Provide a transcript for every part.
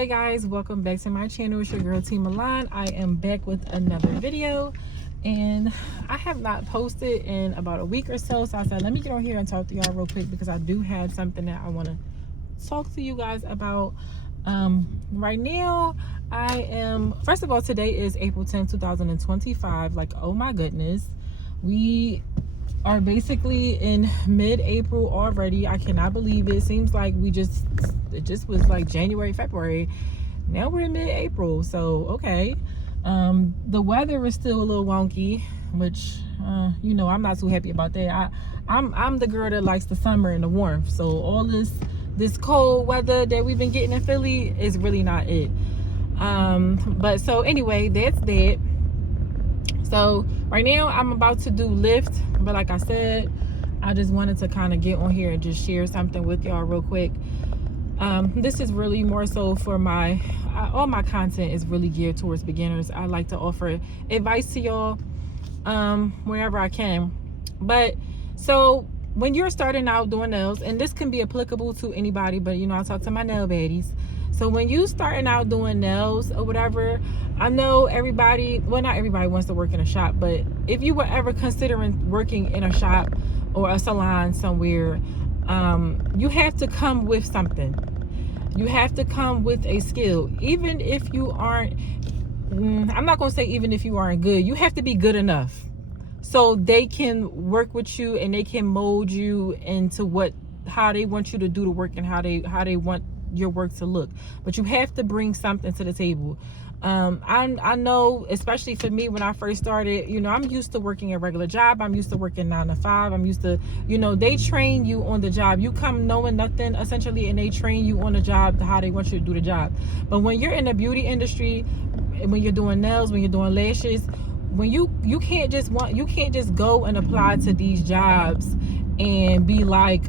Hey guys, welcome back to my channel. It's your girl T Milan. I am back with another video, and I have not posted in about a week or so, I said let me get on here and talk to y'all real quick because I do have something that I want to talk to you guys about. Right now I am, first of all, today is April 10th 2025. Like, oh my goodness, we are basically in mid-April already. I cannot believe it. Seems like it just was like January, February. Now we're in mid-April. So okay. The weather is still a little wonky, which you know, I'm not too happy about that. I'm the girl that likes the summer and the warmth. So all this cold weather that we've been getting in Philly is really not it. But so anyway, that's that. So right now I'm about to do Lyft, but like I said, I just wanted to kind of get on here and just share something with y'all real quick. This is really more so for all my content is really geared towards beginners. I like to offer advice to y'all wherever I can. But so when you're starting out doing nails, and this can be applicable to anybody, but you know, I talk to my nail baddies. So when you starting out doing nails or whatever, I know everybody, well, not everybody wants to work in a shop, but if you were ever considering working in a shop or a salon somewhere, you have to come with something. You have to come with a skill. Even if you aren't, I'm not going to say even if you aren't good, you have to be good enough so they can work with you and they can mold you into how they want you to do the work and how they want your work to look. But you have to bring something to the table. I know, especially for me, when I first started, you know, I'm used to working a regular job. I'm used to working 9 to 5. I'm used to, you know, they train you on the job. You come knowing nothing essentially, and they train you on the job how they want you to do the job. But when you're in the beauty industry, when you're doing nails, when you're doing lashes, when you can't just go and apply to these jobs and be like,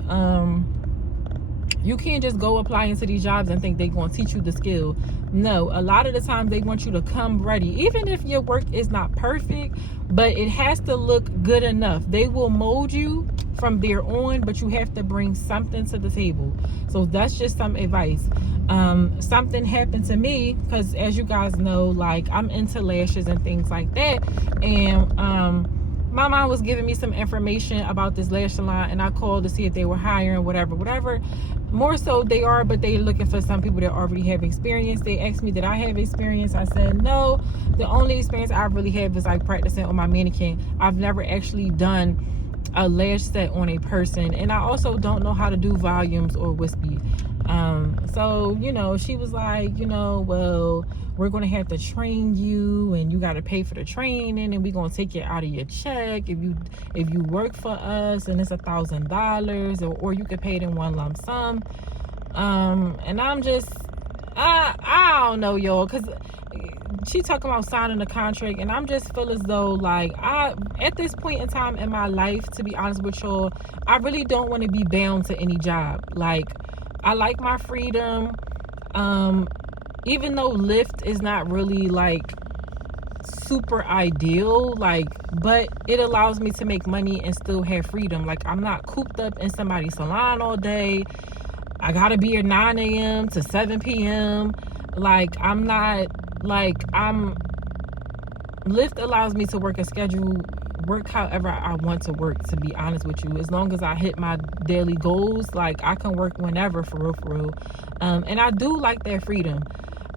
you can't just go apply into these jobs and think they're going to teach you the skill. No, a lot of the time they want you to come ready. Even if your work is not perfect, but it has to look good enough. They will mold you from there on, but you have to bring something to the table. So that's just some advice. Something happened to me because, as you guys know, like, I'm into lashes and things like that. And my mom was giving me some information about this lash salon, and I called to see if they were hiring, whatever. More so they are, but they're looking for some people that already have experience. They asked me, did I have experience? I said no. The only experience I really have is like practicing on my mannequin. I've never actually done a lash set on a person, and I also don't know how to do volumes or wispy. So, you know, she was like, you know, well, we're going to have to train you, and you got to pay for the training, and we're going to take it out of your check if you work for us, and it's $1,000, or you could pay it in one lump sum. And I'm just, I don't know, y'all, because she talking about signing a contract, and I'm just feel as though, like, at this point in time in my life, to be honest with y'all, I really don't want to be bound to any job. Like, I like my freedom. Even though Lyft is not really like super ideal, like, but it allows me to make money and still have freedom. Like, I'm not cooped up in somebody's salon all day. I gotta be at 9 a.m. to 7 p.m. Like, Lyft allows me to work a schedule, work however I want to work, to be honest with you. As long as I hit my daily goals, like, I can work whenever, for real. And I do like that freedom.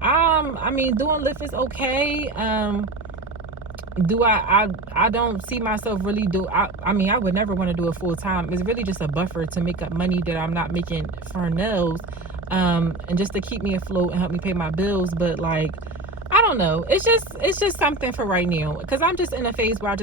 I mean, doing Lyft is okay. I don't see myself really I mean, I would never want to do it full time. It's really just a buffer to make up money that I'm not making for nails, and just to keep me afloat and help me pay my bills. But like, I don't know. It's just something for right now, because I'm just in a phase where I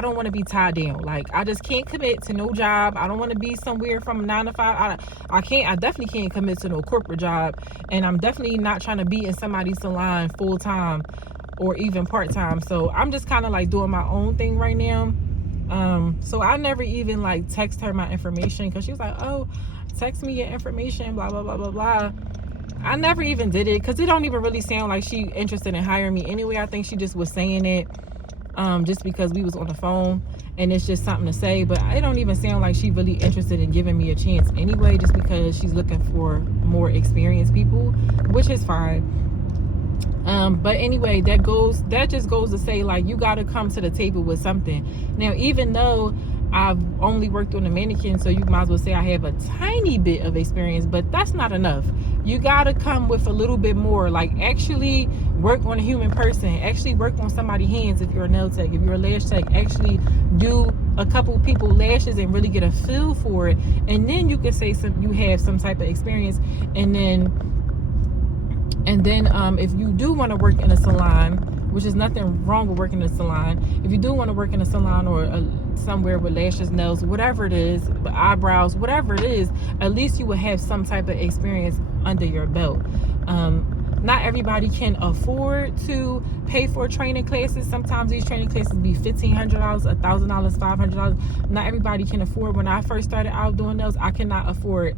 don't want to be tied down. Like, I just can't commit to no job. I don't want to be somewhere from 9 to 5. I definitely can't commit to no corporate job, and I'm definitely not trying to be in somebody's salon full time or even part time. So I'm just kind of like doing my own thing right now. So I never even like text her my information, because she was like, oh, text me your information, blah blah blah blah blah. I never even did it, because it don't even really sound like she interested in hiring me anyway. I think she just was saying it just because we was on the phone and it's just something to say. But it don't even sound like she really interested in giving me a chance anyway, just because she's looking for more experienced people, which is fine. But anyway, that just goes to say, like, you got to come to the table with something. Now, even though I've only worked on a mannequin, so you might as well say I have a tiny bit of experience, but that's not enough. You got to come with a little bit more, like actually work on a human person, actually work on somebody's hands. If you're a nail tech, if you're a lash tech, actually do a couple people lashes and really get a feel for it, and then you can say you have some type of experience. And then if you do want to work in a salon, which is nothing wrong with working in a salon, if you do want to work in a salon or somewhere with lashes, nails, whatever it is, eyebrows, whatever it is, at least you will have some type of experience under your belt. Not everybody can afford to pay for training classes. Sometimes these training classes be $1,500, $1,000, $500. Not everybody can afford. When I first started out doing nails, I cannot afford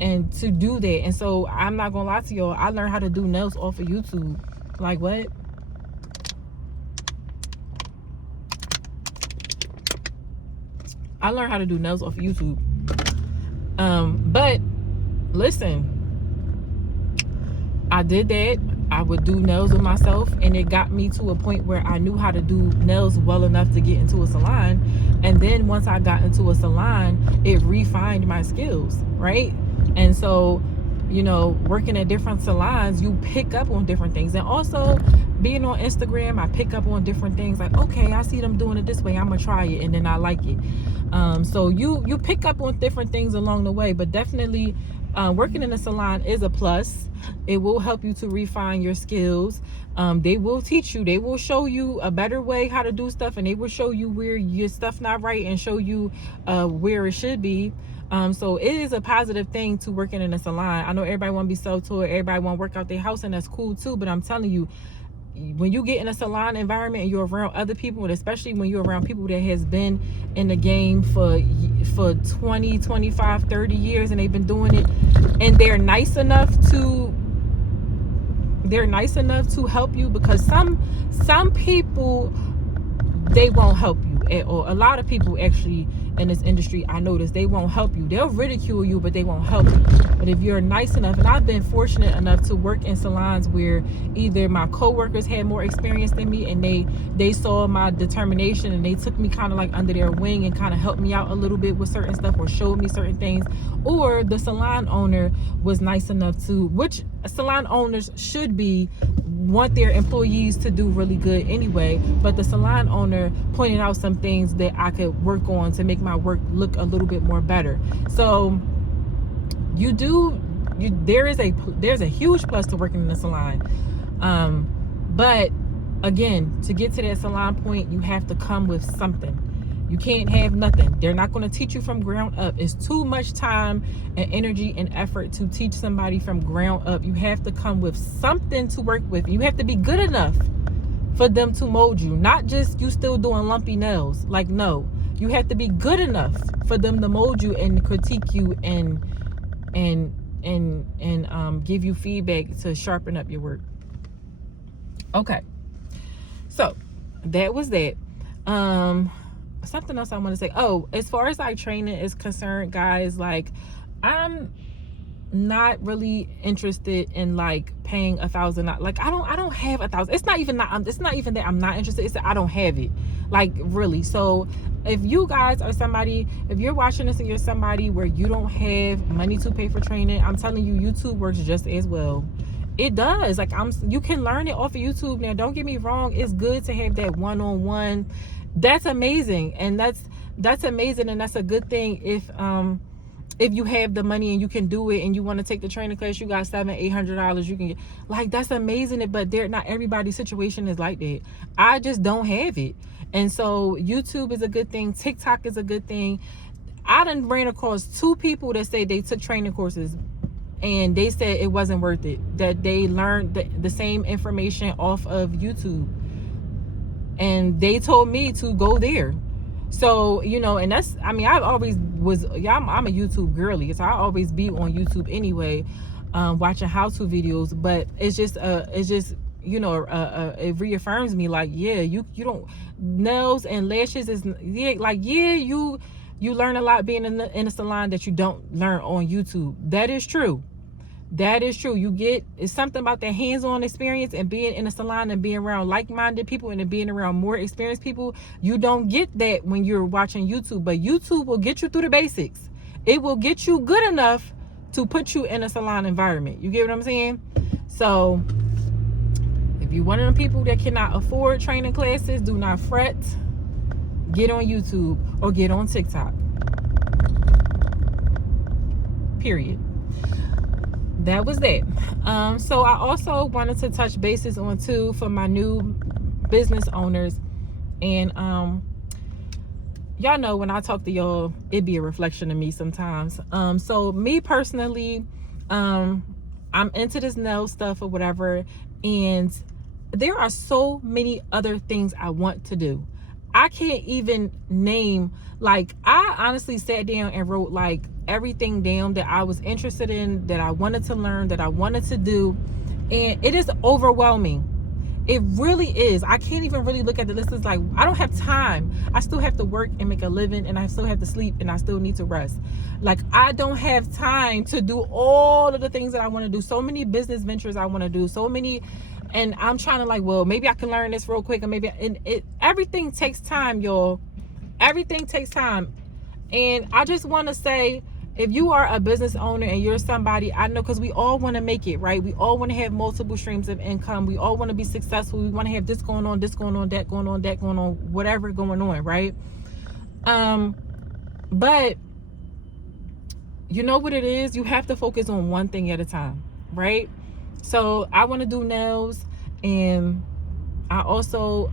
and to do that. And so I'm not gonna lie to y'all, I learned how to do nails off of YouTube. Like, what? I learned how to do nails off of YouTube. But listen, I did that. I would do nails with myself, and it got me to a point where I knew how to do nails well enough to get into a salon. And then once I got into a salon, it refined my skills, right? And so, you know, working at different salons, you pick up on different things. And also being on Instagram, I pick up on different things. Like, okay, I see them doing it this way, I'm gonna try it, and then I like it. So you pick up on different things along the way. But definitely working in a salon is a plus. It will help you to refine your skills. They will teach you, they will show you a better way how to do stuff, and they will show you where your stuff not right and show you where it should be. So it is a positive thing to working in a salon. I know everybody want to be self-taught, everybody want to work out their house, and that's cool too. But I'm telling you, when you get in a salon environment and you're around other people, and especially when you're around people that has been in the game for 20, 25, 30 years, and they've been doing it, and they're nice enough to help you, because some people, they won't help you at all. A lot of people actually in this industry, I noticed, they won't help you. They'll ridicule you, but they won't help you. But if you're nice enough, and I've been fortunate enough to work in salons where either my coworkers had more experience than me, and they saw my determination, and they took me kind of like under their wing and kind of helped me out a little bit with certain stuff, or showed me certain things, or the salon owner was nice enough to, which salon owners should be, want their employees to do really good anyway, but the salon owner pointed out some things that I could work on to make my work look a little bit more better. So there's a huge plus to working in a salon. But again, to get to that salon point, you have to come with something. You can't have nothing. They're not going to teach you from ground up. It's too much time and energy and effort to teach somebody from ground up. You have to come with something to work with. You have to be good enough for them to mold you. Not just you still doing lumpy nails. Like, no. You have to be good enough for them to mold you and critique you and give you feedback to sharpen up your work. Okay. So, that was that. Something else I want to say. Oh, as far as like training is concerned, guys, like, I'm not really interested in like paying $1,000. Like, I don't have $1,000. It's not even that I'm not interested. It's that I don't have it. Like, really. So if you guys are somebody, if you're watching this and you're somebody where you don't have money to pay for training, I'm telling you, YouTube works just as well. It does. Like, you can learn it off of YouTube. Now, don't get me wrong. It's good to have that one-on-one. That's amazing, and that's amazing, and that's a good thing if you have the money and you can do it, and you want to take the training class. You got $700-800 you can get. Like, that's amazing. But not everybody's situation is like that. I just don't have it. And so YouTube is a good thing. TikTok is a good thing. I done ran across 2 people that say they took training courses and they said it wasn't worth it, that they learned the same information off of YouTube. And they told me to go there. So, you know, and that's, I mean, I've always was, I'm a YouTube girly. So I always be on YouTube anyway, watching how-to videos. But it's just you know, it reaffirms me like, yeah, you don't, nails and lashes is, yeah, like, yeah, you learn a lot being in a salon that you don't learn on YouTube. That is true. That is true. You get, it's something about that hands-on experience and being in a salon and being around like-minded people and then being around more experienced people. You don't get that when you're watching YouTube, but YouTube will get you through the basics. It will get you good enough to put you in a salon environment. You get what I'm saying? So if you're one of the people that cannot afford training classes, do not fret. Get on YouTube or get on TikTok. Period. That was that. So I also wanted to touch bases on too for my new business owners. And y'all know when I talk to y'all, it be a reflection of me sometimes. So me personally, I'm into this nail stuff or whatever, and there are so many other things I want to do. I can't even name, like, I honestly sat down and wrote like everything down that I was interested in, that I wanted to learn, that I wanted to do, and it is overwhelming. It really is. I can't even really look at the list. It's like, I don't have time. I still have to work and make a living, and I still have to sleep, and I still need to rest. Like, I don't have time to do all of the things that I want to do. So many business ventures I want to do. So many, and I'm trying to like, well, maybe I can learn this real quick, and maybe, and everything takes time, y'all. Everything takes time. And I just want to say, if you are a business owner and you're somebody, I know, because we all want to make it, right? We all want to have multiple streams of income. We all want to be successful. We want to have this going on, that going on, that going on, whatever going on, right? But you know what it is? You have to focus on one thing at a time, right? So I want to do nails, and I also,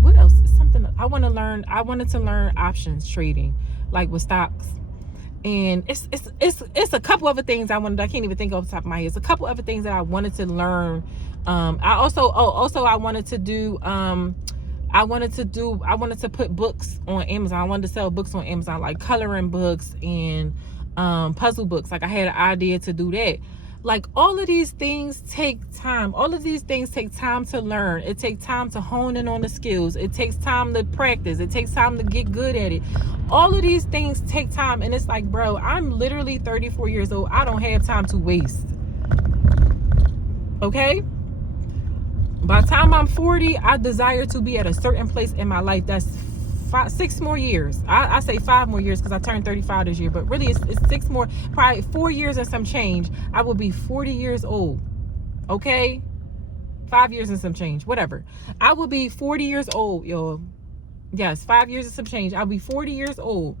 what else? Something I want to learn. I wanted to learn options trading, like with stocks. And it's a couple other things I wanted. I can't even think off the top of my head. It's a couple other things that I wanted to learn. I wanted to put books on Amazon. I wanted to sell books on Amazon, like coloring books and puzzle books. Like, I had an idea to do that. Like, all of these things take time. All of these things take time to learn. It takes time to hone in on the skills. It takes time to practice. It takes time to get good at it. All of these things take time. And it's like, bro, I'm literally 34 years old. I don't have time to waste. Okay? By the time I'm 40, I desire to be at a certain place in my life. That's 6 more years. I say 5 more years because I turned 35 this year, but really it's 6 more, probably 4 years and some change. I will be 40 years old. Okay? 5 years and some change, whatever. I will be 40 years old, y'all. Yes, 5 years and some change. I'll be 40 years old.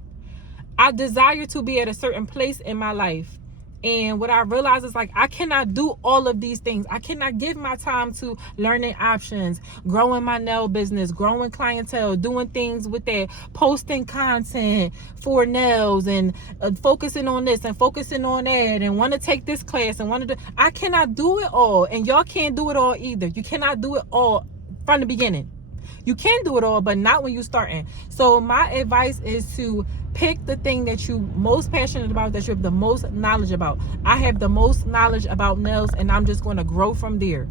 I desire to be at a certain place in my life. And what I realize is, like, I cannot do all of these things. I cannot give my time to learning options, growing my nail business, growing clientele, doing things with that, posting content for nails, and focusing on this and focusing on that, and want to take this class and want to do. I cannot do it all, and y'all can't do it all either. You cannot do it all from the beginning. You can do it all, but not when you're starting. So my advice is to pick the thing that you're most passionate about, that you have the most knowledge about. I have the most knowledge about nails, and I'm just going to grow from there.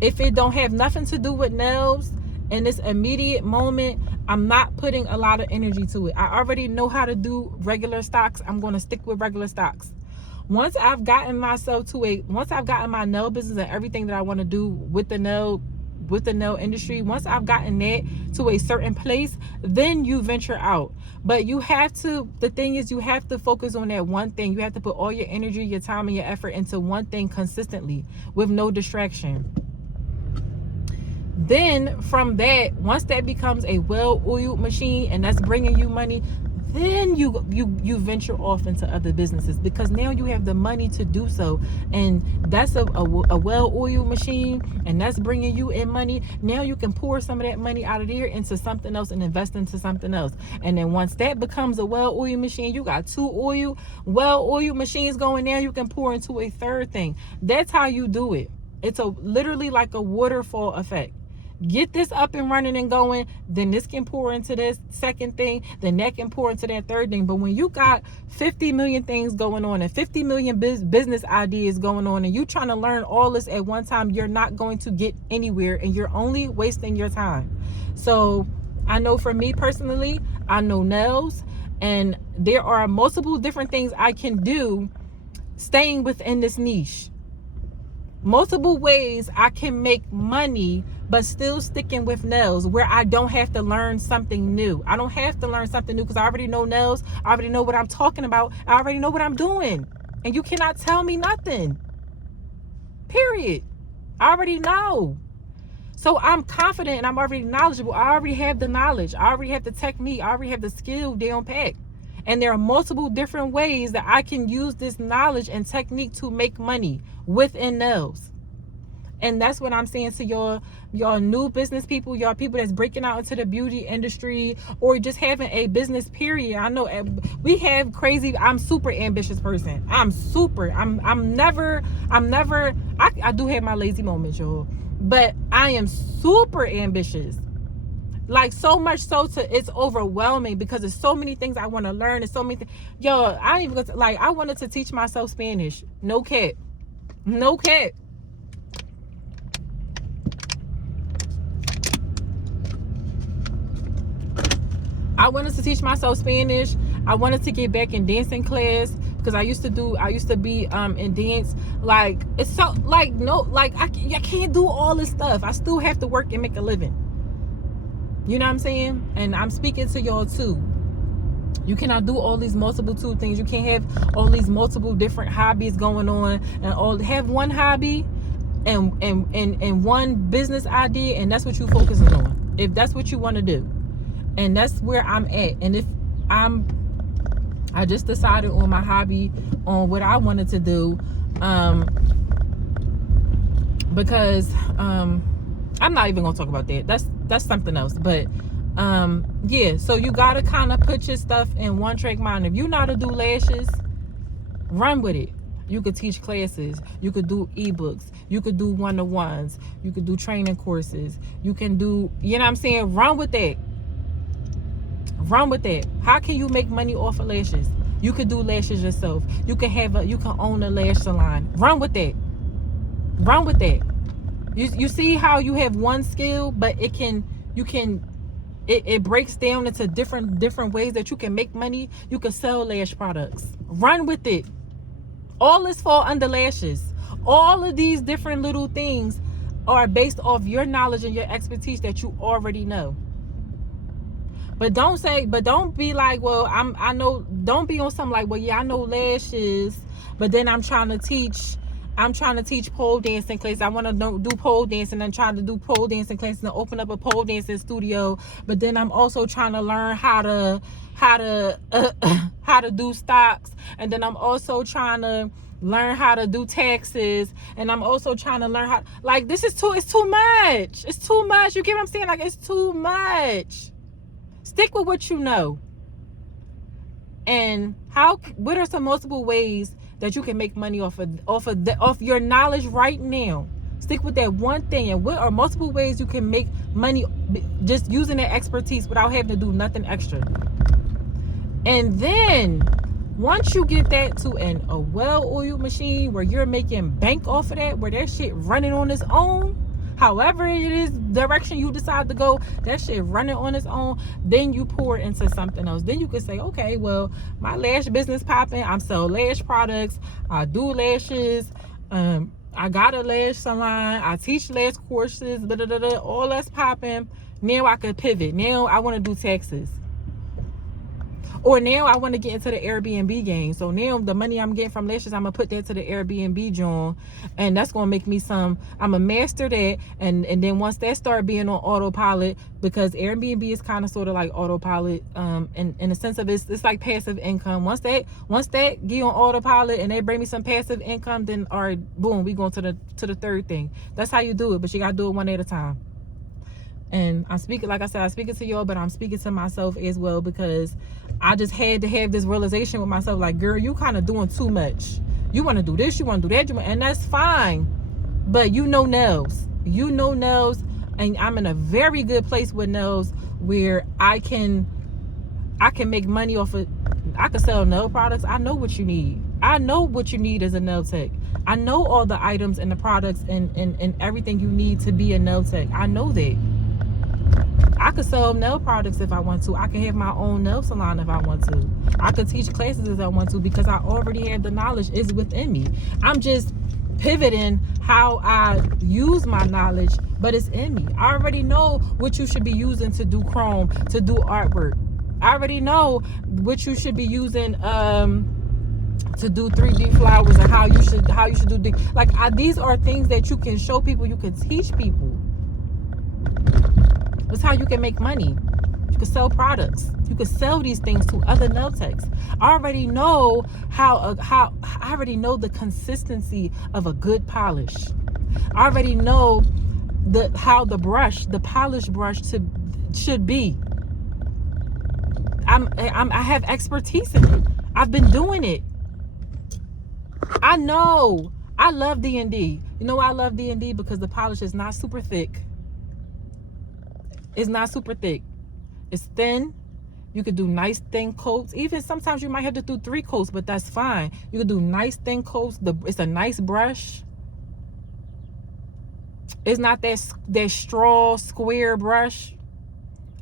If it don't have nothing to do with nails in this immediate moment, I'm not putting a lot of energy to it. I already know how to do regular stocks. I'm going to stick with regular stocks. Once I've gotten my nail business and everything that I want to do with the nail industry, once I've gotten that to a certain place, then you venture out. But the thing is, you have to focus on that one thing. You have to put all your energy, your time, and your effort into one thing consistently with no distraction. Then from that, once that becomes a well-oiled machine and that's bringing you money, then you venture off into other businesses, because now you have the money to do so, and that's a well-oiled machine, and that's bringing you in money. Now you can pour some of that money out of there into something else and invest into something else. And then once that becomes a well-oiled machine, you got 2 well-oiled machines going there. You can pour into a third thing. That's how you do it. It's literally like a waterfall effect. Get this up and running and going, then this can pour into this second thing, then that can pour into that third thing. But when you got 50 million things going on and 50 million business ideas going on, and you trying to learn all this at one time, you're not going to get anywhere, and you're only wasting your time. So I know for me personally, I know nails, and there are multiple different things I can do staying within this niche. Multiple ways I can make money, but still sticking with nails, where I don't have to learn something new. I don't have to learn something new because I already know nails. I already know what I'm talking about. I already know what I'm doing. And you cannot tell me nothing. Period. I already know. So I'm confident and I'm already knowledgeable. I already have the knowledge. I already have the technique. I already have the skill down pat. And there are multiple different ways that I can use this knowledge and technique to make money within nails. And that's what I'm saying to y'all new business people, y'all people that's breaking out into the beauty industry or just having a business period. I know we have crazy, I'm super ambitious person. I do have my lazy moments, y'all, but I am super ambitious. Like so much so it's overwhelming because there's so many things I want to learn. There's so many things. Yo, I wanted to teach myself Spanish. No cap. No cap. I wanted to teach myself Spanish. I wanted to get back in dancing class because I used to be in dance. Like it's so like no, like I can't do all this stuff. I still have to work and make a living. You know what I'm saying? And I'm speaking to y'all too. You cannot do all these multiple things. You can't have all these multiple different hobbies going on and have one hobby and one business idea, and that's what you focusing on. If that's what you want to do. And that's where I'm at. And I just decided on my hobby, on what I wanted to do, because I'm not even gonna talk about that. That's something else. But yeah, so you gotta kind of put your stuff in one track mind. If you know how to do lashes, run with it. You could teach classes, you could do ebooks, you could do one-to-ones, you could do training courses, you can do, you know what I'm saying? Run with that. Run with that. How can you make money off of lashes? You could do lashes yourself. You can own a lash salon. Run with that. Run with that. You see how you have one skill, but it breaks down into different ways that you can make money. You can sell lash products. Run with it. All this fall under lashes. All of these different little things are based off your knowledge and your expertise that you already know. But don't be like, well, I know, don't be on something like, well, yeah, I know lashes, but then I'm trying to teach pole dancing class. I want to do pole dancing. I'm trying to do pole dancing classes and open up a pole dancing studio. But then I'm also trying to learn how to do stocks. And then I'm also trying to learn how to do taxes. And I'm also trying to learn like, it's too much. It's too much. You get what I'm saying? Like, it's too much. Stick with what you know. And what are some multiple ways that you can make money off your knowledge right now? Stick with that one thing. And what are multiple ways you can make money just using that expertise without having to do nothing extra? And then once you get that to a well-oiled machine where you're making bank off of that, where that shit running on its own, however it is direction you decide to go, that shit running on its own, then you pour into something else. Then you could say, okay, well, my lash business popping, I'm selling lash products, I do lashes, I got a lash salon, I teach lash courses, all that's popping. Now I could pivot. Now I want to do taxes. Or now I want to get into the Airbnb game. So now the money I'm getting from lashes, I'm going to put that to the Airbnb joint. And that's going to make me I'm going to master that. And then once that start being on autopilot, because Airbnb is kind of sort of like autopilot, in the sense of it's like passive income. Once that get on autopilot and they bring me some passive income, then all right, boom, we going to the third thing. That's how you do it. But you got to do it one at a time. And I'm speaking, like I said, I'm speaking to y'all, but I'm speaking to myself as well, because I just had to have this realization with myself, like, girl, you kind of doing too much. You want to do this, you want to do that, and that's fine. But you know nails. and I'm in a very good place with nails where I can make money off of. I can sell nail products. I know what you need. I know what you need as a nail tech. I know all the items and the products and everything you need to be a nail tech. I know that. I could sell nail products if I want to. I can have my own nail salon if I want to. I could teach classes if I want to, because I already have the knowledge is within me. I'm just pivoting how I use my knowledge, but it's in me. I already know what you should be using to do chrome, to do artwork. I already know what you should be using to do 3D flowers, and how you should do these are things that you can show people, you can teach people. That's how you can make money. You can sell products. You can sell these things to other nail techs. I already know I already know the consistency of a good polish. I already know how the polished brush should be. I have expertise in it. I've been doing it. I know. I love D&D. You know why I love D&D? Because the polish is not super thick. It's not super thick. It's thin. You could do nice thin coats. Even sometimes you might have to do 3 coats, but that's fine. You could do nice thin coats. It's a nice brush. It's not that straw square brush.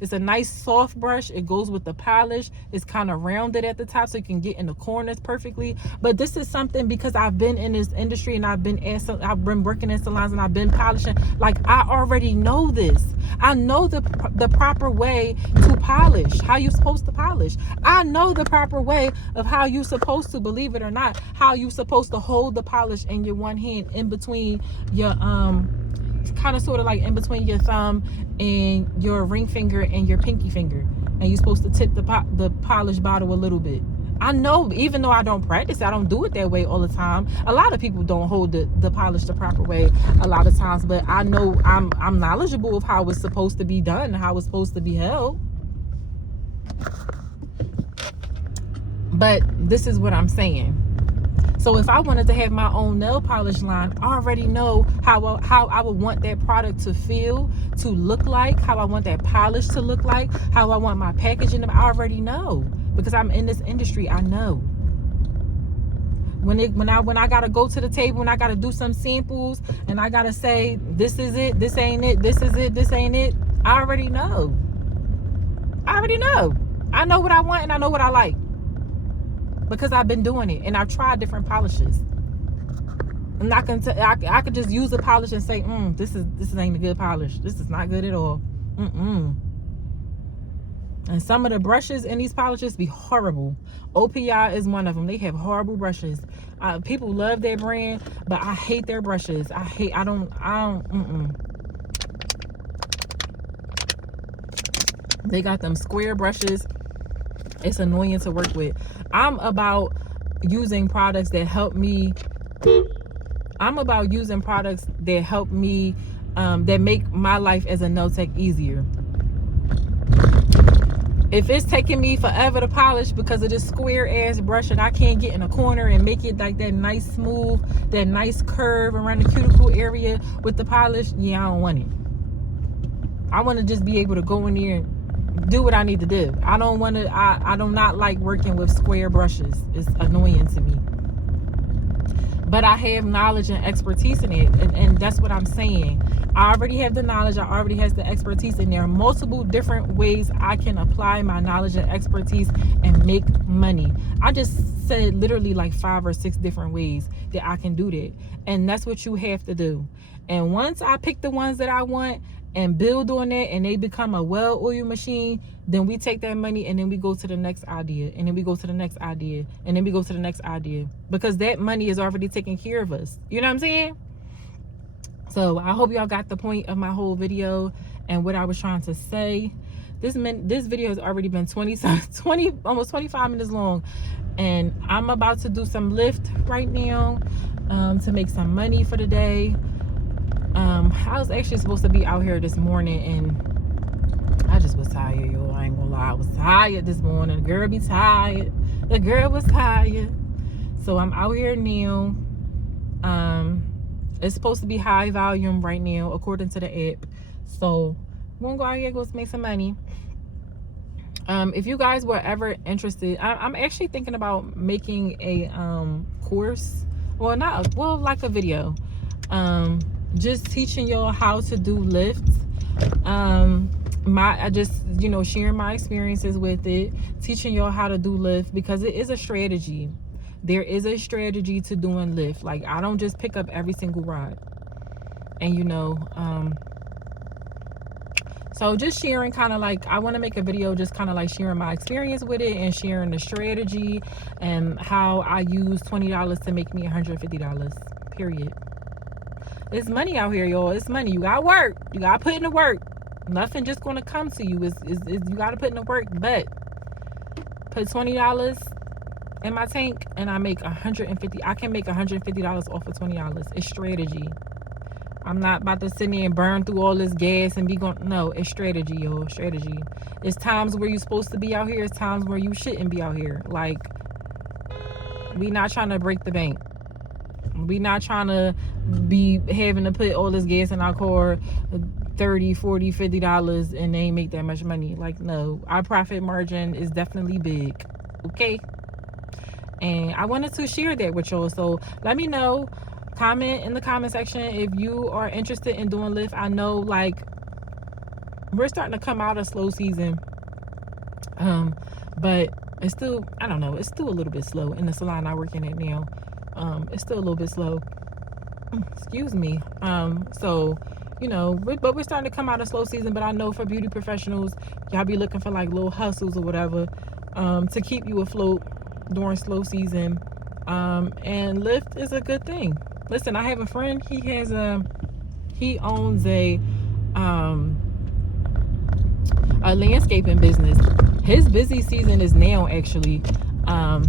It's a nice soft brush. It goes with the polish. It's kind of rounded at the top so you can get in the corners perfectly. But this is something, because I've been in this industry and I've been working in salons and I've been polishing. Like, I already know this. I know the proper way to polish, how you're supposed to polish. I know the proper way of how you're supposed to, believe it or not, how you're supposed to hold the polish in your one hand in between your kind of sort of like in between your thumb and your ring finger and your pinky finger, and you're supposed to tip the polish bottle a little bit. I know, even though I don't practice, I don't do it that way all the time. A lot of people don't hold the polish the proper way a lot of times, but I know I'm knowledgeable of how it's supposed to be done, how it's supposed to be held. But this is what I'm saying. So if I wanted to have my own nail polish line, I already know how I would want that product to feel, to look like, how I want that polish to look like, how I want my packaging. I already know, because I'm in this industry. I know. When I gotta go to the table and I gotta do some samples and I gotta say, this is it, this ain't it, this is it, this ain't it, I already know. I already know. I know what I want and I know what I like, because I've been doing it and I've tried different polishes. And I could just use a polish and say, this ain't a good polish. This is not good at all. And some of the brushes in these polishes be horrible. OPI is one of them. They have horrible brushes. People love their brand, but I hate their brushes. I don't. They got them square brushes. It's annoying to work with. I'm about using products that help me. That make my life as a nail tech easier. If it's taking me forever to polish because of this square ass brush and I can't get in a corner and make it like that nice smooth, that nice curve around the cuticle area with the polish, yeah, I don't want it. I want to just be able to go in there and do what I need to do. I don't want to, I do not like working with square brushes. It's annoying to me. But I have knowledge and expertise in it, and that's what I'm saying. I already have the knowledge. I already have the expertise, and there are multiple different ways I can apply my knowledge and expertise and make money. I just said literally like 5 or 6 different ways that I can do that, and that's what you have to do. And once I pick the ones that I want and build on that, and they become a well-oiled machine, then we take that money and then we go to the next idea, and then we go to the next idea, and then we go to the next idea, because that money is already taking care of us. You know what I'm saying? So I hope y'all got the point of my whole video and what I was trying to say. This video has already been 20 almost 25 minutes long, and I'm about to do some Lyft right now to make some money for the day. I was actually supposed to be out here this morning, and I just was tired, yo. I ain't gonna lie, I was tired this morning. The girl be tired. The girl was tired. So I'm out here now. It's supposed to be high volume right now, according to the app. So we're gonna go out here, go make some money. If you guys were ever interested, I'm actually thinking about making a course, well, not well, like a video, just teaching y'all how to do lifts. I just, you know, sharing my experiences with it, teaching y'all how to do lift, because it is a strategy. There is a strategy to doing lift. Like, I don't just pick up every single rod, and you know, so just sharing, kind of like, I want to make a video just kind of like sharing my experience with it and sharing the strategy and how I use $20 to make me $150, period. It's money out here, y'all. It's money. You got to work. You got to put in the work. Nothing just going to come to you. You got to put in the work. But put $20 in my tank and I make $150. I can make $150 off of $20. It's strategy. I'm not about to sit there and burn through all this gas and be going. No, it's strategy, y'all. Strategy. It's times where you're supposed to be out here. It's times where you shouldn't be out here. Like, we not trying to break the bank. We not trying to be having to put all this gas in our car, $30, $40, $50, and they ain't make that much money. Like, no. Our profit margin is definitely big. Okay? And I wanted to share that with y'all. So let me know. Comment in the comment section if you are interested in doing lift. I know, like, we're starting to come out of slow season, but it's still, I don't know, it's still a little bit slow in the salon I work in at now. It's still a little bit slow. Excuse me. So, you know, but we're starting to come out of slow season. But I know for beauty professionals, y'all be looking for like little hustles or whatever, to keep you afloat during slow season. And lift is a good thing. Listen, I have a friend. He owns a landscaping business. His busy season is now, actually.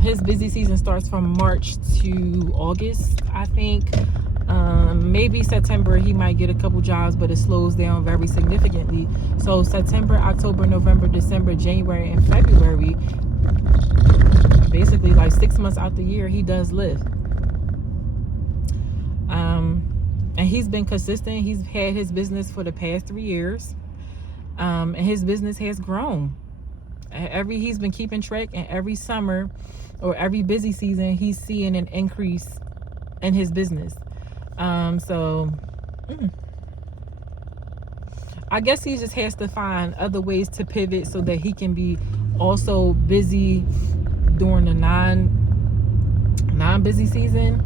His busy season starts from March to August, I think. Maybe September he might get a couple jobs, but it slows down very significantly. So September, October, November, December, January, and February, basically like 6 months out the year, he does lift. And he's been consistent. He's had his business for the past 3 years, and his business has grown. He's been keeping track, and every summer or every busy season he's seeing an increase in his business. I guess he just has to find other ways to pivot so that he can be also busy during the non-busy season.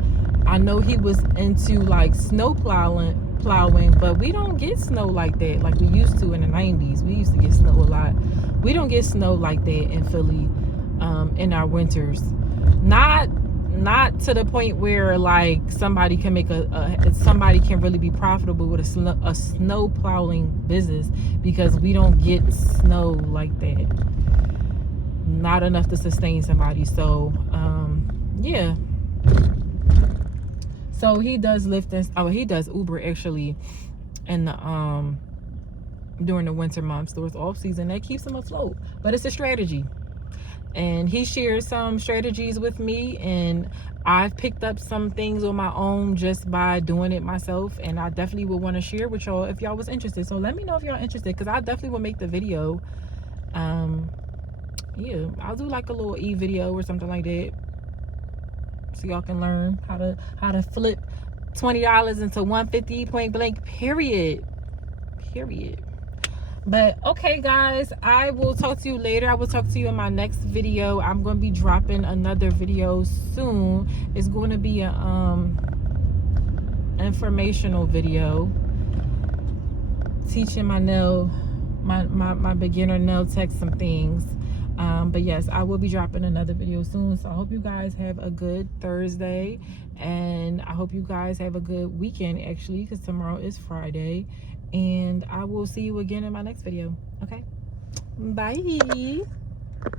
I know he was into like snow plowing, but we don't get snow like that like we used to in the 90s. We used to get snow a lot. We don't get snow like that in Philly in our winters. Not to the point where like somebody can make somebody can really be profitable with a snow plowing business, because we don't get snow like that. Not enough to sustain somebody. So yeah. So he does Lyft and he does Uber actually in the during the winter months. So it's off season. That keeps him afloat. But it's a strategy. And he shares some strategies with me, and I've picked up some things on my own just by doing it myself, and I definitely would want to share with y'all if y'all was interested. So let me know if y'all interested, because I definitely will make the video. Yeah, I'll do like a little video or something like that, so y'all can learn how to flip $20 into $150 point blank, period. But okay, guys, I will talk to you later. I will talk to you in my next video. I'm going to be dropping another video soon. It's going to be a informational video teaching my beginner nail tech some things. But yes, I will be dropping another video soon. So I hope you guys have a good Thursday, and I hope you guys have a good weekend, actually, because tomorrow is Friday. And I will see you again in my next video. Okay, bye.